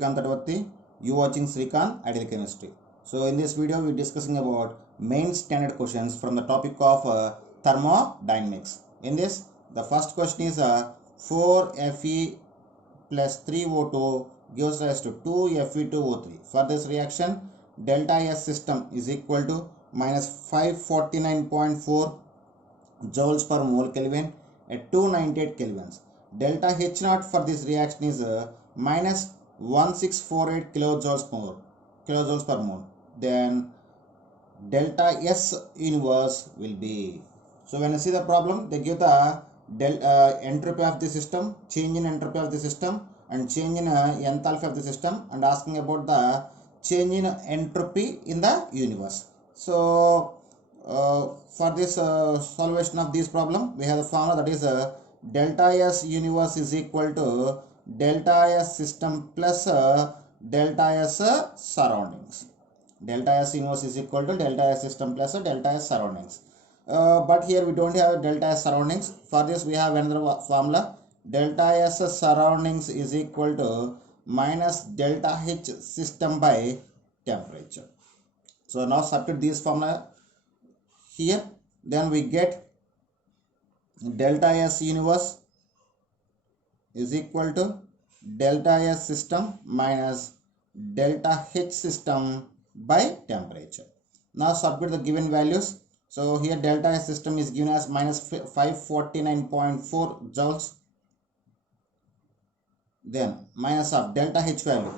Srikanth Tadavatti. You watching Srikanth Ideal Chemistry. So in this video we are discussing about main standard questions from the topic of thermodynamics. In this, the first question is 4Fe plus 3O2 gives rise to 2Fe2O3. For this reaction, delta S system is equal to minus 549.4 joules per mole Kelvin at 298 kelvins. Delta H naught for this reaction is minus 1648 kilojoules per mole. Then delta S inverse will be. So when you see the problem, they give the entropy of the system, change in entropy of the system, and change in enthalpy of the system, and asking about the change in entropy in the universe. So for this solution of this problem, we have the formula, that is delta S universe is equal to delta S system plus delta S surroundings. Delta S inverse is equal to delta S system plus delta S surroundings. But here we don't have delta S surroundings. For this we have another formula. Delta S surroundings is equal to minus delta H system by temperature. So now substitute this formula here. Then we get delta S universe is equal to delta S system minus delta H system by temperature. Now substitute the given values. So here delta S system is given as minus 549.4 joules. Then minus of delta H value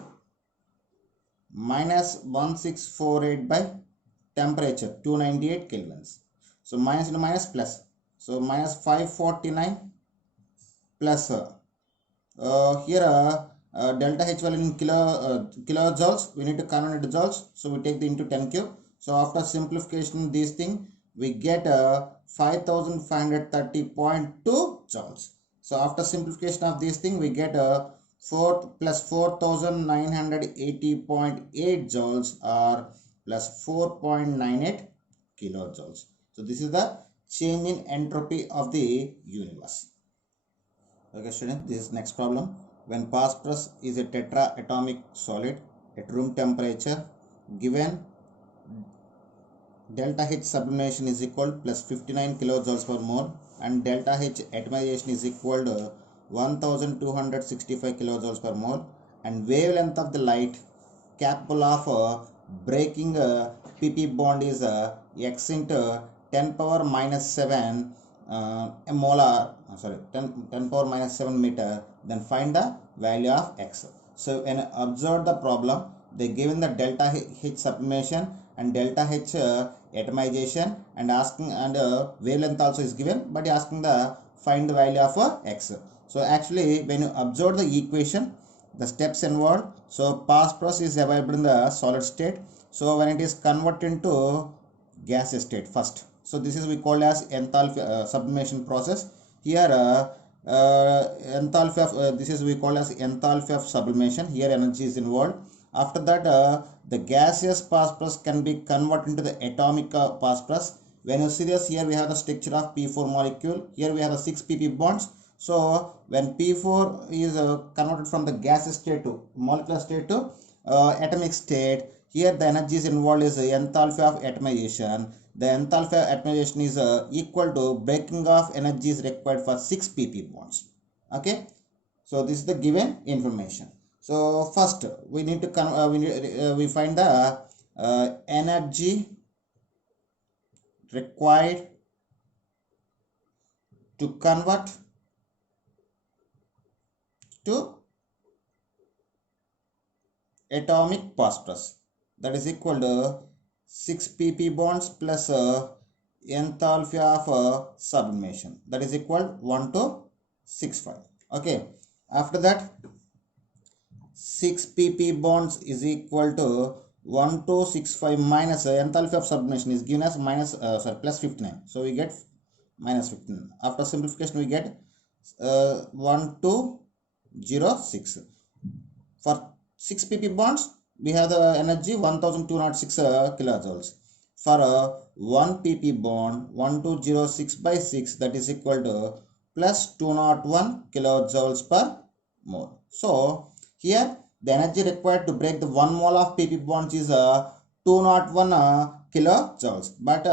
minus 1648 by temperature 298 kelvins. So minus into minus plus. So minus 549 plus here delta H value in kilojoules, we need to convert it to joules. So we take the into 10 cube. So after simplification of this thing, we get 5530.2 joules. So after simplification of this thing, we get 4 plus 4980.8 joules or plus 4.98 kilojoules. So this is the change in entropy of the universe. Okay students, this is next problem. When phosphorus is a tetraatomic solid at room temperature, given delta H sublimation is equal plus 59 kilojoules per mole and delta H atomization is equal to 1265 kilojoules per mole, and wavelength of the light capable of breaking pp bond is x into 10 power minus 7 molar, 10 power minus 7 meter. Then find the value of x. So when observe the problem, they given the delta H sublimation and delta H atomization, and asking, and wavelength also is given, but asking the find the value of x. So actually when you observe the equation, the steps involved, so phosphorus is available in the solid state. So when it is converted into gas state first, so this is we call as enthalpy sublimation process. Here enthalpy of this is we call as enthalpy of sublimation. Here energy is involved. After that the gaseous phosphorus can be converted into the atomic phosphorus. When you see this, here we have the structure of P4 molecule. Here we have the 6 pp bonds. So when P4 is converted from the gas state to molecular state to atomic state, here the energy is involved is enthalpy of atomization. The enthalpy of atomization is equal to breaking of energy is required for 6 pp bonds. Okay, so this is the given information. So first we need to we find the energy required to convert to atomic phosphorus, that is equal to 6 pp bonds plus enthalpy of sublimation, that is equal 1265. Okay, after that 6 pp bonds is equal to 1265 minus enthalpy of sublimation is given as minus plus 59. So we get minus 15. After simplification we get 1206. For 6 pp bonds we have the energy 1206 kilojoules. For 1 pp bond 1206 by 6, that is equal to plus 201 kilojoules per mole. So here the energy required to break the 1 mole of pp bonds is 201 kilojoules. But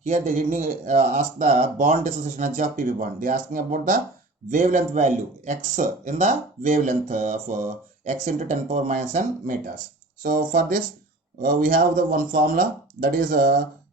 here they didn't ask the bond dissociation energy of pp bond. They are asking about the wavelength value x in the wavelength of x into 10 power minus n meters. So for this we have the one formula, that is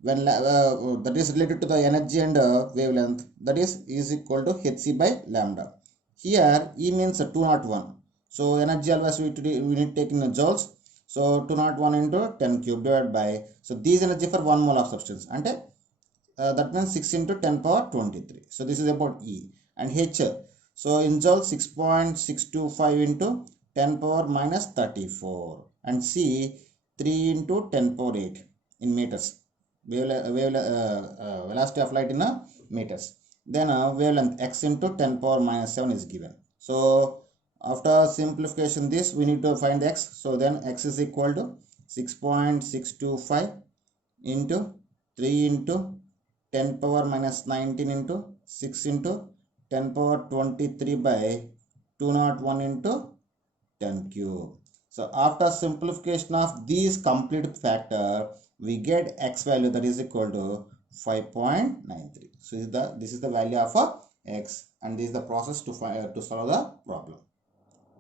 when that is related to the energy and wavelength, that is equal to hc by lambda. Here E means 201. So energy always we need to take in joules. So 201 into 10 cube divided by, so these energy for 1 mole of substance, and that means 6 into 10 power 23. So this is about E. And H, so in joule 6.625 into 10 power minus 34, and C 3 into 10 power 8 in meters, velocity of light in meters. Then wavelength x into 10 power minus 7 is given. So after simplification this we need to find x. So then x is equal to 6.625 into 3 into 10 power minus 19 into 6 into 10 power 23 by 201 into 10 cube. So after simplification of these complete factor, we get x value that is equal to 5.93. So this is the value of x, and this is the process to solve the problem.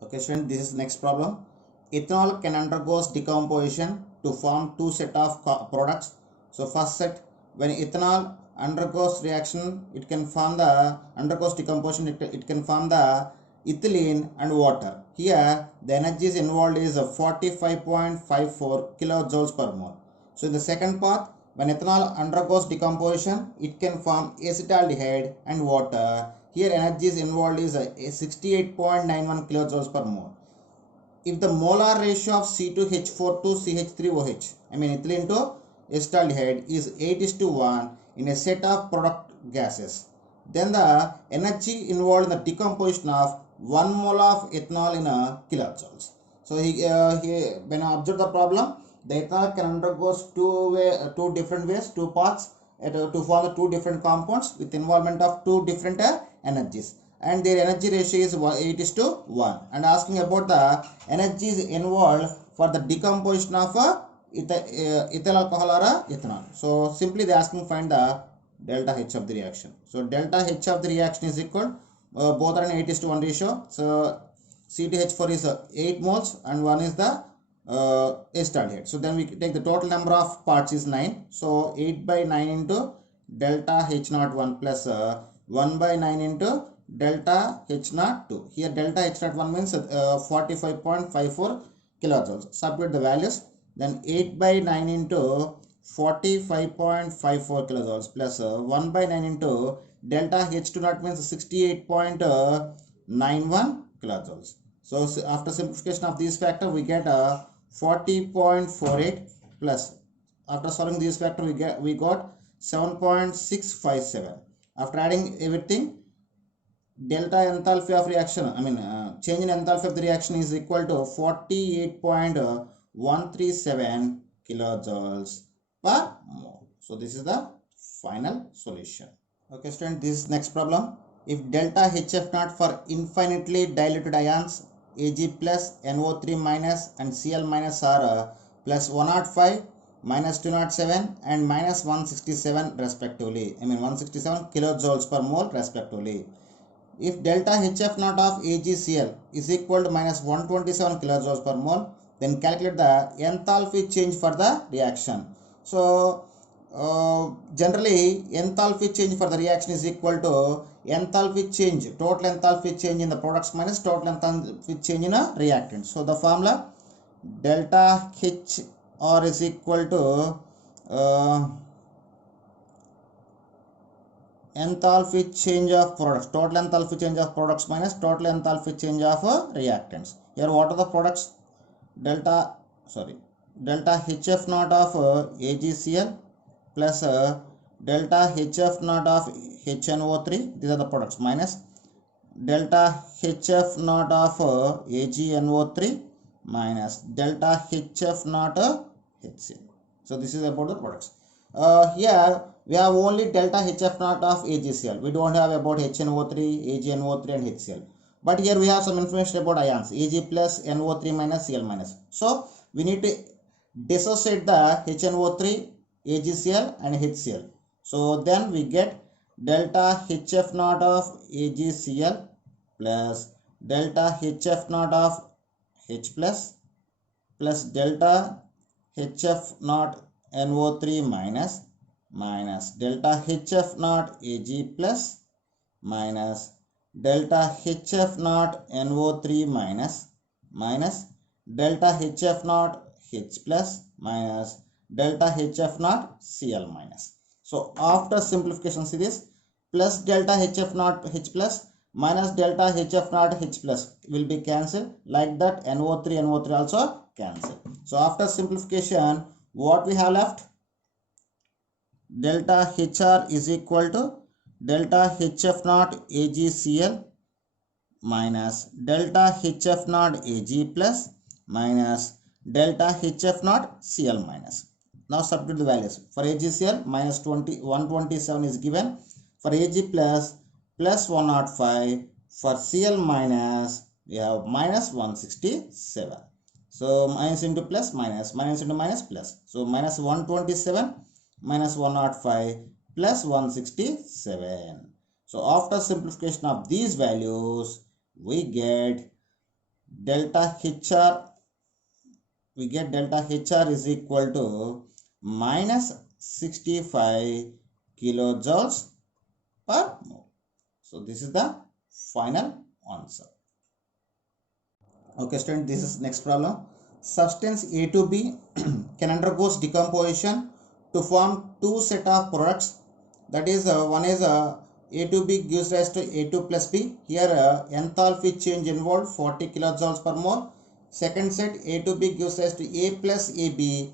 Okay, student, this is next problem. Ethanol can undergo decomposition to form two set of products. So first set, when ethanol undergoes reaction, it can form the undergoes decomposition. It can form the ethylene and water. Here the energies involved is 45.54 kilojoules per mole. So in the second part, when ethanol undergoes decomposition, it can form acetaldehyde and water. Here energies involved is 68.91 kilojoules per mole. If the molar ratio of C2H4 to CH3OH, I mean ethylene to acetaldehyde, is 8:1 in a set of product gases, then the energy involved in the decomposition of 1 mole of ethanol in kilojoules. So when I observe the problem, the ethanol can undergo two different ways, two paths to form the two different compounds with involvement of two different energies, and their energy ratio is 8:1. And asking about the energies involved for the decomposition of ethyl alcohol or ethanol. So simply they asking find the delta H of the reaction. So delta H of the reaction is equal, both are in 8:1 ratio. So C2H4 is 8 moles and one is the acetaldehyde. So then we take the total number of parts is 9. So 8 by 9 into delta H01 plus 1 by 9 into delta H02. Here delta H01 means 45.54 kilojoules. Substitute the values. Then 8 by 9 into 45.54 kilojoules plus 1 by 9 into delta H20 means 68.91 kilojoules. So after simplification of these factors, we get 40.48 plus, after solving these factors we got 7.657. After adding everything, delta enthalpy of reaction, change in enthalpy of the reaction is equal to 48.137 kilojoules per mole. So this is the final solution. Okay student, this is next problem. If delta HF0 for infinitely diluted ions Ag plus NO3 minus and Cl minus are plus 105, minus 207 and minus 167 respectively, 167 kilojoules per mole respectively. If delta HF0 of AgCl is equal to minus 127 kilojoules per mole, then calculate the enthalpy change for the reaction. So generally enthalpy change for the reaction is equal to enthalpy change, total enthalpy change in the products minus total enthalpy change in a reactant. So the formula delta HR is equal to enthalpy change of products, total enthalpy change of products minus total enthalpy change of reactants. Here what are the products? Delta HF0 of AgCl plus delta HF0 of HNO3, these are the products, minus delta HF0 of AgNO3 minus delta HF0 HCl. So this is about the products. Here we have only delta HF0 of AgCl. We don't have about HNO3, AgNO3 and HCl. But here we have some information about ions, Ag plus, NO3 minus, Cl minus. So we need to dissociate the HNO3, AgCl and HCl. So then we get delta HF naught of AgCl plus delta HF naught of H plus delta HF naught NO3 minus delta HF naught Ag plus minus delta HF naught NO3 minus delta HF naught H plus minus delta HF naught Cl minus. So after simplification, see this, plus delta HF naught H plus minus delta HF naught H plus will be cancelled, like that NO3 also cancel. So after simplification, what we have left, delta HR is equal to delta HF naught AgCl minus delta HF naught Ag plus minus delta HF naught Cl minus. Now substitute the values. For AgCl minus 127 is given. For Ag plus 105. For Cl minus we have minus 167. So minus into plus minus into minus plus. So minus 127 minus 105 plus 167. So after simplification of these values, we get delta HR. We get delta HR is equal to minus 65 kilojoules per mole. So this is the final answer. Okay, student, this is next problem. Substance A to B can undergo decomposition to form two set of products. That is, one is A to B gives rise to A2 plus B. Here enthalpy change involved 40 kilojoules per mole. Second set A to B gives rise to A plus AB.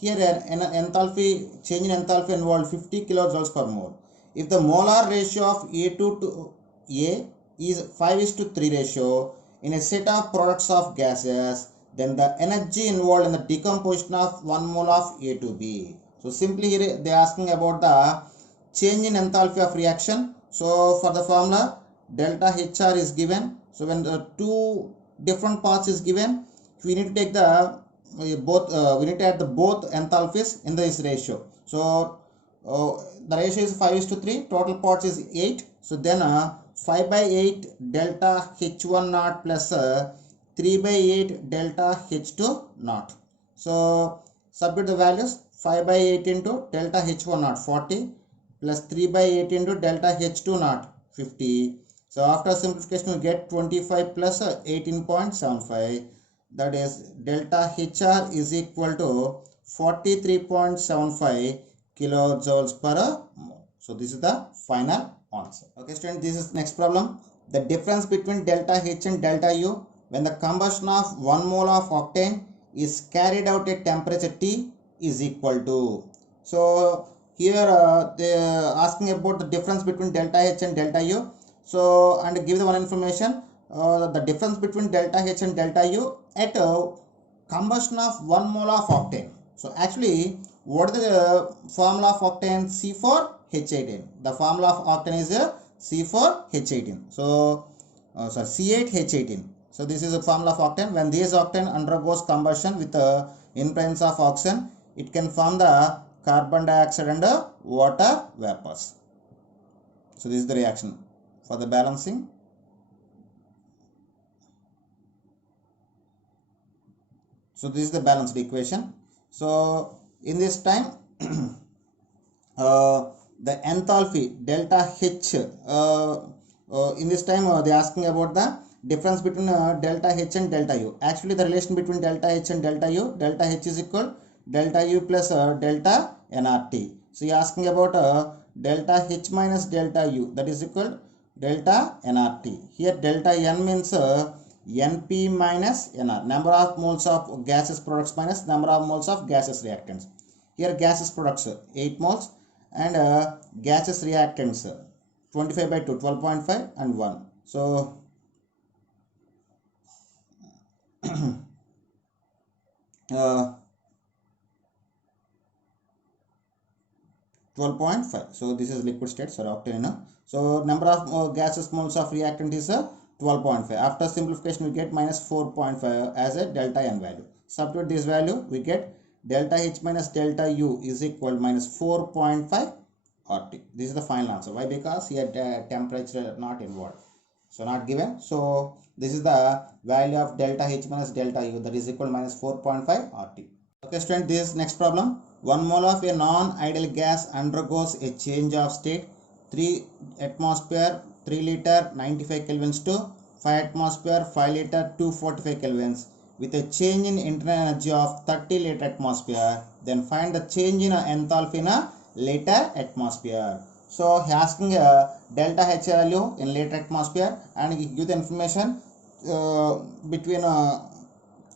Here an enthalpy change in enthalpy involved 50 kilojoules per mole. If the molar ratio of A2 to A is 5:3 ratio in a set of products of gases, then the energy involved in the decomposition of 1 mole of A to B. So simply here they are asking about the change in enthalpy of reaction. So for the formula, delta HR is given. So when the two different parts is given, we need to take the we need to add the both enthalpies in this ratio. So the ratio is 5:3, total parts is 8. So then 5/8 delta H1 naught plus 3/8 delta H2 naught. So substitute the values. 5/8 into delta H1 naught 40 plus 3/8 into delta H2 naught 50. So after simplification we get 25 plus 18.75. That is delta HR is equal to 43.75 kilojoules per mole. So this is the final answer. Okay, student, this is next problem. The difference between delta H and delta U when the combustion of 1 mole of octane is carried out at temperature T is equal to. So here they are asking about the difference between delta H and delta U. So and give the one information, the difference between delta H and delta U at combustion of 1 mole of octane. So actually what is the formula of octane? C4H18. The formula of octane is C4H18. So C8H18. So this is the formula of octane. When this octane undergoes combustion with in presence of oxygen, it can form the carbon dioxide and water vapors. So this is the reaction for the balancing. So this is the balanced equation. So in this time the enthalpy delta H in this time they are asking about the difference between delta H and delta U. Actually the relation between delta H and delta U, delta H is equal delta U plus delta nRT. So you are asking about delta H minus delta U, that is equal delta nRT. Here delta N means NP minus NR, number of moles of gaseous products minus number of moles of gaseous reactants. Here gaseous products 8 moles and gaseous reactants 25/2, 12.5 and 1. So 12.5. So this is liquid state, sorry, octane. So number of gaseous moles of reactant is 12.5. After simplification, we get minus 4.5 as a delta n value. Substitute this value, we get delta H minus delta U is equal minus 4.5 RT. This is the final answer. Why? Because here temperature not involved. So not given. So this is the value of delta H minus delta U, that is equal minus 4.5 RT. Okay student, this next problem. 1 mole of a non-ideal gas undergoes a change of state. 3 atmosphere 3 liter 95 kelvins to 5 atmosphere 5 liter 245 kelvins with a change in internal energy of 30 liter atmosphere. Then find the change in enthalpy in a liter atmosphere. So he asking delta H value in liter atmosphere and he give the information between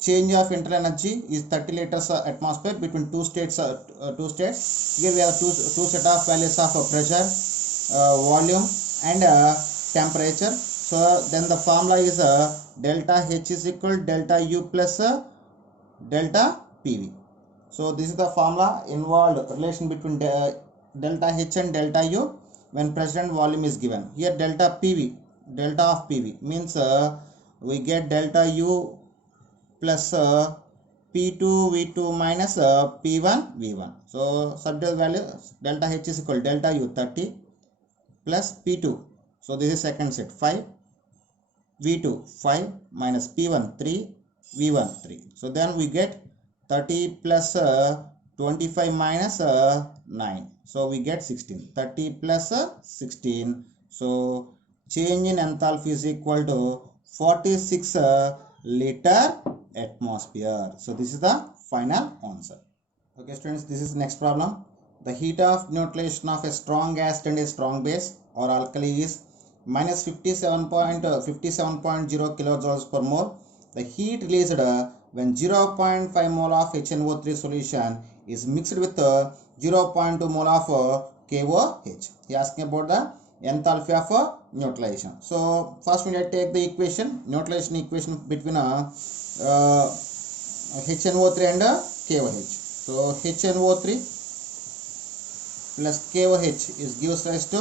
change of internal energy is 30 liters atmosphere between two states. Here we have two set of values of pressure, volume and temperature. So then the formula is delta H is equal delta U plus delta PV. So this is the formula involved relation between delta H and delta U when pressure and volume is given. Here delta PV, delta of PV means we get delta U plus P2 V2 minus P1 V1. So substitute value delta H is equal delta U 30 plus P2. So this is second set 5, V2 5 minus P1 3, V1 3. So then we get 30 plus 25 minus 9. So we get 16. 30 plus 16. So change in enthalpy is equal to 46 liter atmosphere. So this is the final answer. Okay students, this is the next problem. The heat of neutralization of a strong acid and a strong base or alkali is minus 57.0 kilojoules per mole. The heat released when 0.5 mole of HNO3 solution is mixed with 0.2 mole of KOH. He is asking about the enthalpy of neutralization. So first we need to take the equation, neutralization equation between HNO3 and KOH. So HNO3 plus KOH is gives rise to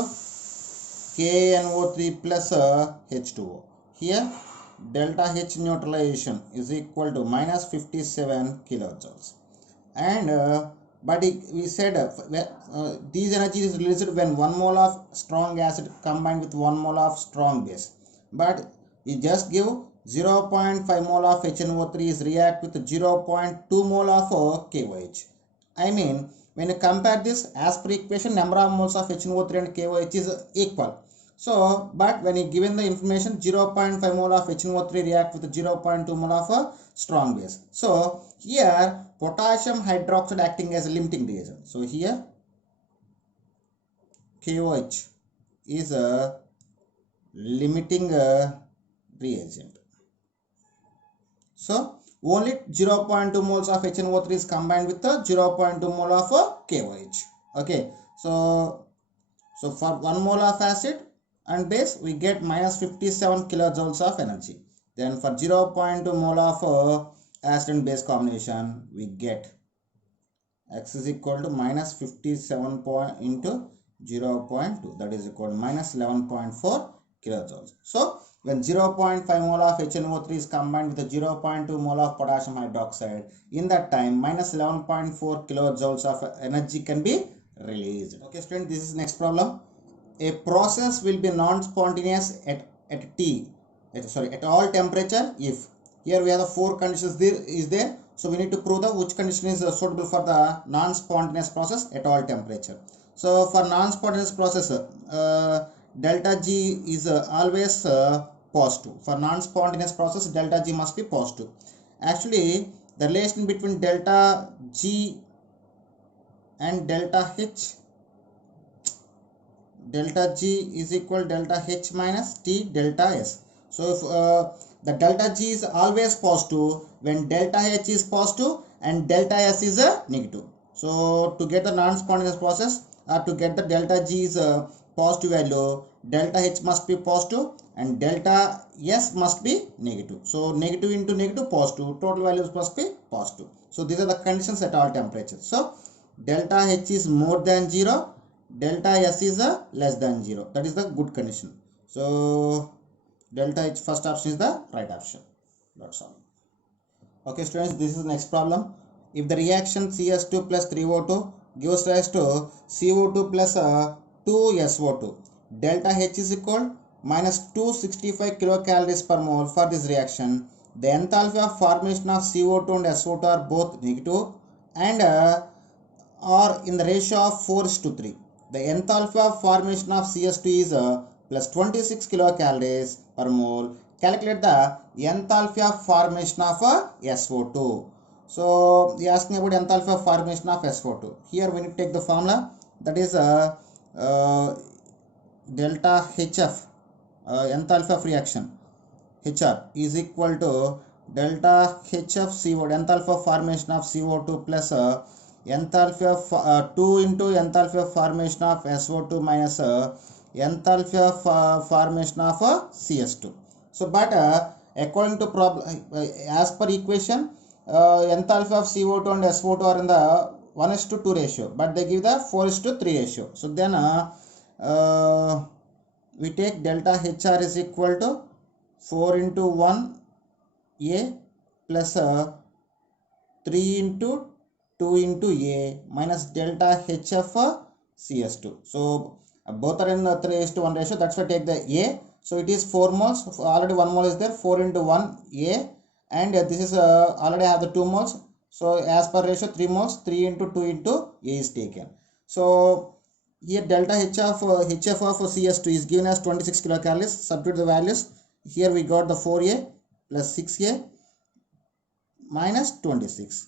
KNO3 plus H2O. Here delta H neutralization is equal to minus 57 kilojoules. And but we said these energy is released when 1 mole of strong acid combined with 1 mole of strong base. But you just give 0.5 mole of HNO3 is react with 0.2 mole of KOH. I mean, when you compare this as per equation, number of moles of HNO3 and KOH is equal. So, but when you given the information 0.5 mole of HNO3 react with 0.2 mole of a strong base. So, here potassium hydroxide acting as a limiting reagent. So, here KOH is a limiting reagent. So, only 0.2 moles of HNO3 is combined with the 0.2 mole of KOH. Okay. So for 1 mole of acid and base, we get minus 57 kilojoules of energy. Then for 0.2 mole of acid and base combination, we get X is equal to minus 57 into 0.2, that is equal to minus 11.4 kilojoules. So when 0.5 mole of HNO3 is combined with a 0.2 mole of potassium hydroxide, in that time minus 11.4 kilojoules of energy can be released. Okay student, this is next problem. A process will be non-spontaneous at all temperature if, here we have the 4 conditions there. So we need to prove which condition is suitable for the non-spontaneous process at all temperature. So for non-spontaneous process, delta G is always positive. For non-spontaneous process, delta G must be positive. Actually, the relation between delta G and delta H, delta G is equal delta H minus T delta S. So if the delta G is always positive when delta H is positive and delta S is negative. So to get the non-spontaneous process, to get the delta G is positive value, delta H must be positive and delta S must be negative. So negative into negative positive, total values must be positive. So these are the conditions at all temperatures. So delta H is more than 0, delta S is less than 0. That is the good condition. So delta H, first option is the right option. That's all. Okay students, this is the next problem. If the reaction CS2 plus 3O2 gives rise to CO2 plus 2SO2, delta H is equal minus 265 kilocalories per mole for this reaction. The enthalpy of formation of CO2 and SO2 are both negative and are in the ratio of 4:3. The enthalpy of formation of CS2 is plus 26 kilocalories per mole. Calculate the enthalpy of formation of SO2. So we are asking about enthalpy of formation of SO2. Here we need to take the formula, that is delta HF, enthalpy of reaction HR is equal to delta HF CO, enthalpy of formation of CO2 plus enthalpy of 2 into enthalpy of formation of SO2 minus enthalpy of formation of CS2. So but according to problem, as per equation, enthalpy of CO2 and SO2 are in the 1:2 ratio, but they give the 4:3 ratio. So then we take delta HR is equal to 4 into 1 A plus 3 into 2 into A minus delta HF CS2. So both are in 3:1 ratio, that's why take the A. So it is 4 moles, already 1 mole is there, 4 into 1 A, and this is already have the 2 moles. So as per ratio 3 moles, 3 into 2 into A is taken. So here delta HF of CS2 is given as 26 kilocalories. Substitute the values. Here we got the 4A plus 6A minus 26.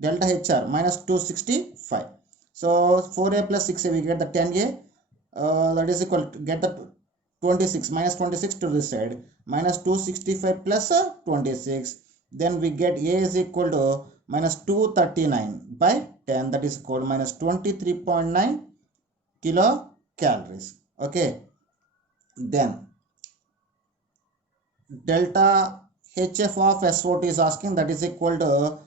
Delta HR minus 265. So 4A plus 6A we get the 10A. That is equal to get the 26 minus 26 to this side, minus 265 plus 26. Then we get A is equal to minus 239 by 10, that is equal to minus 23.9 kilocalories. Okay, then delta HF of SO2 is asking, that is equal to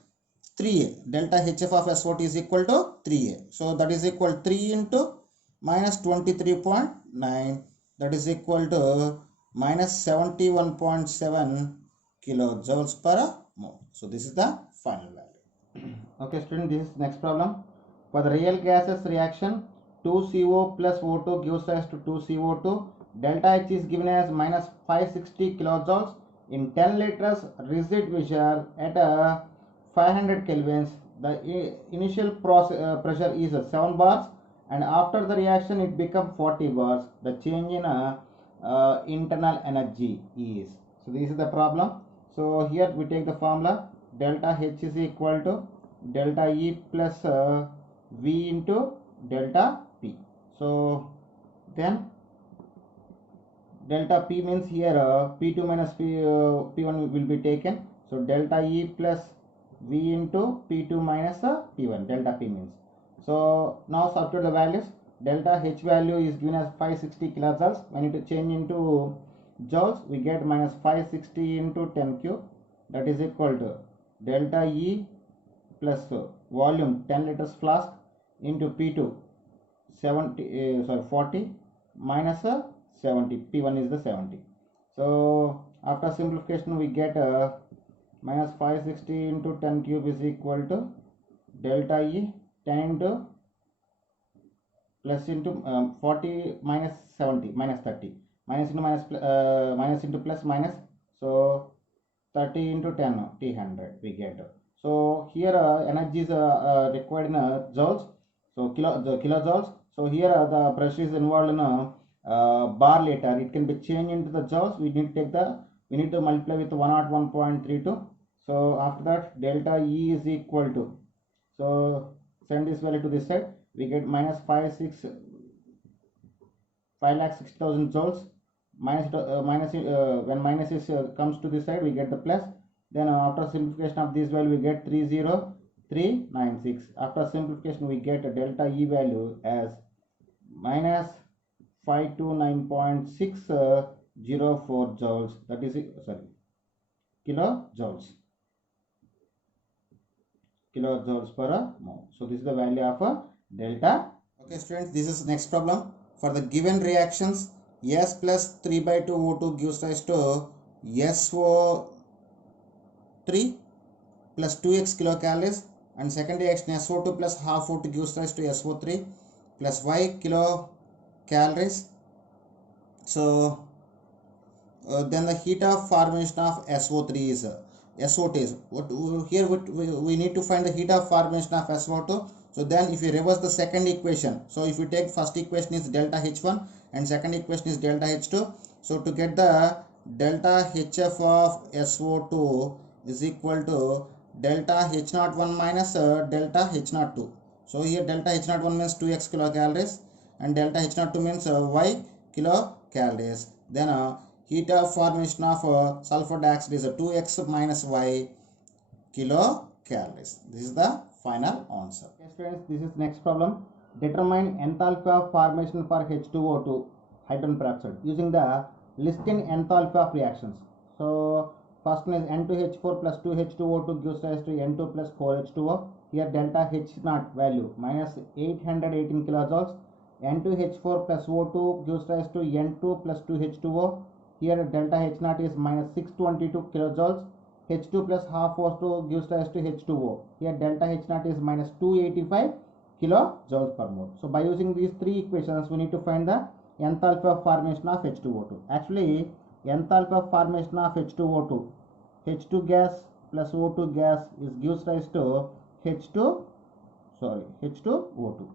3A. Delta HF of SO2 is equal to 3A. So that is equal to 3 into minus 23.9, that is equal to minus 71.7 kilojoules per mole. So this is the final value. Okay student, this is next problem. For the real gases reaction, 2CO plus O2 gives rise to 2CO2. Delta H is given as minus 560 kilojoules in 10 liters rigid measure at 500 kelvins. The initial pressure is 7 bars, and after the reaction it becomes 40 bars. The change in internal energy is. So this is the problem. So here we take the formula, delta H is equal to delta E plus V into delta P. So then delta P means here P2 minus P1 will be taken. So delta E plus V into P2 minus P1, delta P means. So now substitute the values. Delta H value is given as 560 kilojoules. When it change into joules, we get minus 560 into 10 cube, that is equal to delta E plus volume 10 liters flask into P2 40 minus 70, P1 is the 70. So after simplification we get minus 560 into 10 cube is equal to delta E 10 into plus into 40 minus 70 minus 30, minus into minus minus into plus minus, so 30 into 10 T100 we get. So here energy is required in joules, so the kilojoules. So here the pressure is involved in bar liter. It can be changed into the joules. We need to multiply with 101.32. So after that delta E is equal to, so send this value to this side, we get minus 5,60,000 joules. When minus is comes to this side, we get the plus. Then after simplification of this value, we get 30396. After simplification, we get a delta E value as minus 529.604 joules. That is kilojoules per mole. So this is the value of delta. Okay students, this is next problem. For the given reactions S plus 3 by 2 O2 gives rise to SO3 plus 2x kilocalories, and second reaction SO2 plus half O2 gives rise to SO3 plus y kilocalories. So then the heat of formation of SO3 is SO2 is what here we need to find the heat of formation of SO2. So then if you reverse the second equation, so if you take first equation is delta H1 and second equation is delta H2, so to get the delta HF of SO2 is equal to delta H01 minus delta H02. So here delta H01 means 2x kilocalories and delta H02 means y kilocalories. Then heat of formation of sulfur dioxide is 2x minus y kilocalories. This is the final answer. Okay students, this is next problem. Determine enthalpy of formation for H2O2 hydrogen peroxide using the listed enthalpy of reactions. So first one is N2H4 plus 2H2O2 gives rise to N2 plus 4H2O. Here delta H0 value minus 818 kilojoules. N2H4 plus O2 gives rise to N2 plus 2H2O. Here delta H0 is minus 622 kilojoules. H2 plus half O2 gives rise to H2O. Here delta H0 is minus 285 kilojoules per mole. So by using these three equations, we need to find the enthalpy of formation of H2O2. Actually, enthalpy of formation of H2O2, H2 gas plus O2 gas is gives rise to H2O2.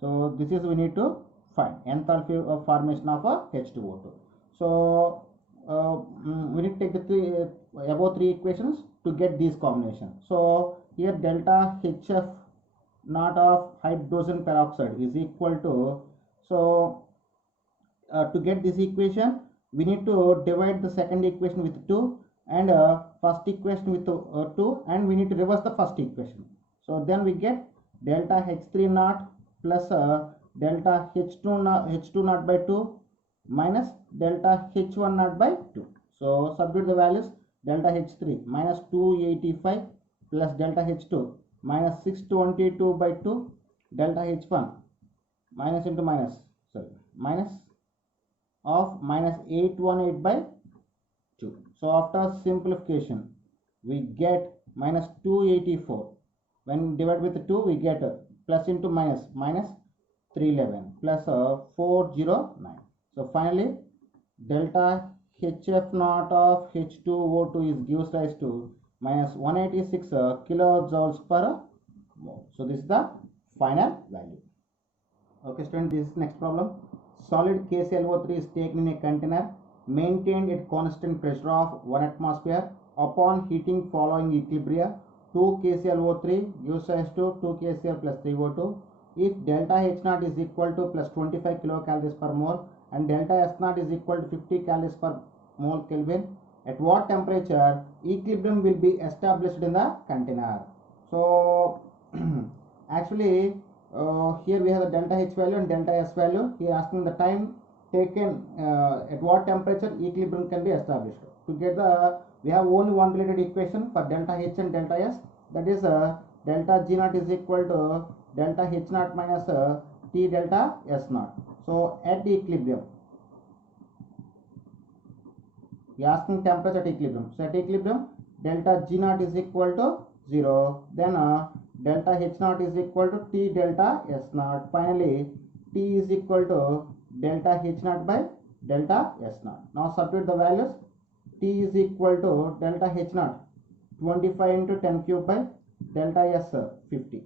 So this is we need to find enthalpy of formation of a H2O2. So we need to take the above three equations to get these combinations. So here delta HF naught of hydrogen peroxide is equal to, so to get this equation we need to divide the second equation with 2 and first equation with 2, and we need to reverse the first equation. So then we get delta H3 naught plus delta H2 naught by 2 minus delta H1 naught by 2. So substitute the values. Delta H3 minus 285 plus delta H2 minus 622 by 2, delta H1 minus into minus, minus of minus 818 by 2. So after simplification we get minus 284. When divided with 2 we get plus into minus 311 plus 409. So finally delta HF naught of H2O2 is gives rise to minus 186 kilojoules per mole. So this is the final value. Okay student, this is next problem. Solid KClO3 is taken in a container maintained at constant pressure of 1 atmosphere. Upon heating following equilibrium, 2 KClO3 gives rise to 2 KCl plus 3 O2. If delta H0 is equal to plus 25 kilocalories per mole and delta S0 is equal to 50 calories per mole Kelvin, at what temperature equilibrium will be established in the container? So actually here we have the delta H value and delta S value. He is asking the time taken at what temperature equilibrium can be established. To get the, we have only one related equation for delta H and delta S, that is delta G0 is equal to delta H0 minus T delta S0. So at the equilibrium, we are asking temperature at equilibrium. So at equilibrium delta G0 is equal to 0, then delta H0 is equal to T delta S0. Finally T is equal to delta H0 by delta S0. Now substitute the values. T is equal to delta H0 25 into 10 cube by delta S 50.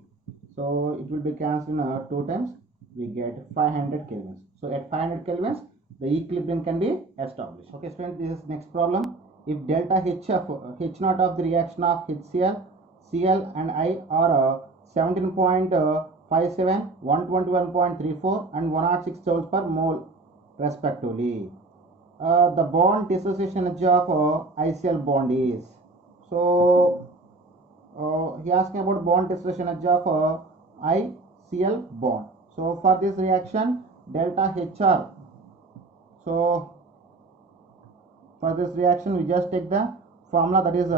So it will be cancelled in 2 times. We get 500 kelvins. So at 500 kelvins the equilibrium can be established. Okay students, this is next problem. If delta H0 of the reaction of HCl, Cl and I are 17.57, 121.34 and 106 joules per mole respectively, the bond dissociation energy of ICl bond is, so he asking about bond dissociation energy of ICl bond. So for this reaction delta HR, so for this reaction we just take the formula, that is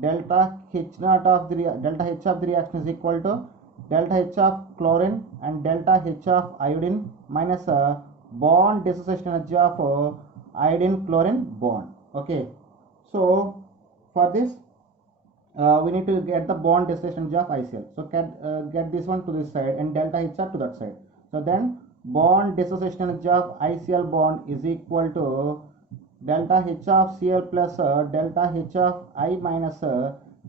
delta H0 of the delta H of the reaction is equal to delta H of chlorine and delta H of iodine minus bond dissociation energy of iodine chlorine bond. Okay, so for this we need to get the bond dissociation energy of ICl. So get this one to this side and delta HR to that side. So then bond dissociation energy of ICl bond is equal to delta H of Cl plus delta H of I minus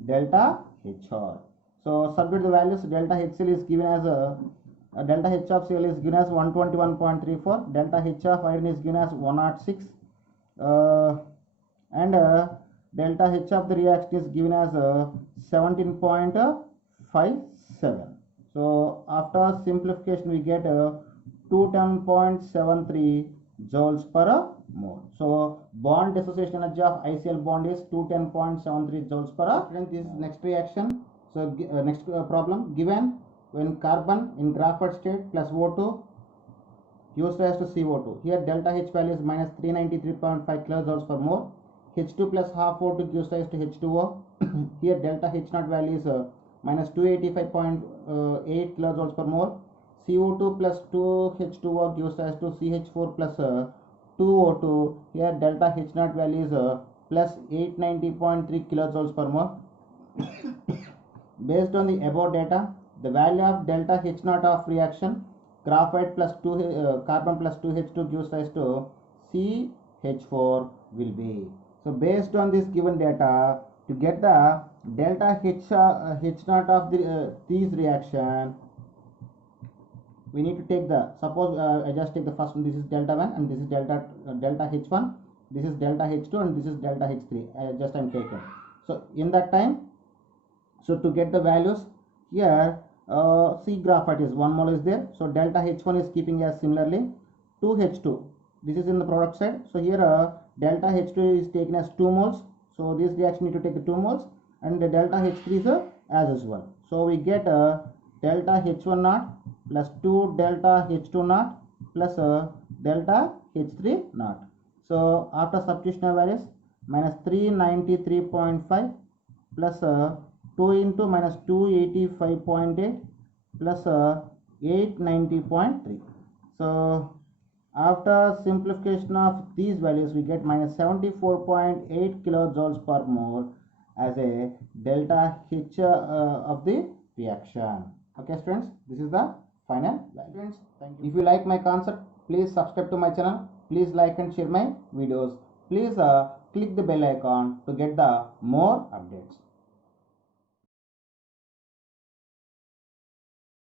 delta HR. So substitute the values. Delta HCl is given as delta H of Cl is given as 121.34, delta H of iron is given as 106, and delta H of the reaction is given as 17.57. So after simplification we get 210.73 joules per mole. So bond dissociation energy of ICl bond is 210.73 joules per mole. This is next reaction. So next problem, given when carbon in graphite state plus O2 gives rise to CO2. Here delta H value is minus 393.5 kilojoules per mole. H2 plus half O2 gives rise to H2O. Here delta H0 value is minus 285.8 kilojoules per mole. CO2 plus 2H2O gives rise to CH4 plus 2O2. Here delta H0 value is plus 890.3 kilojoules per mole. Based on the above data, the value of delta H0 of reaction graphite plus carbon plus 2H2 gives rise to CH4 will be. So based on this given data, to get the delta H0 of these reaction, we need to take the, suppose I just take the first one, this is delta 1 and this is delta H1, this is delta H2 and this is delta H3, just I am taking. So in that time, so to get the values, here C graphite is 1 mole is there, so delta H1 is keeping as similarly 2H2, this is in the product side, so here delta H2 is taken as 2 moles, so this reaction need to take the 2 moles, and the delta H3 is as usual. So we get delta H1 naught plus 2 delta H2 naught plus delta H3 naught. So after substitution of values, minus 393.5 plus 2 into minus 285.8 plus 890.3. So after simplification of these values, we get minus 74.8 kilojoules per mole as a delta H of the reaction. Okay students, this is the final value. Students, thank you. If you like my concept, please subscribe to my channel. Please like and share my videos. Please click the bell icon to get the more updates.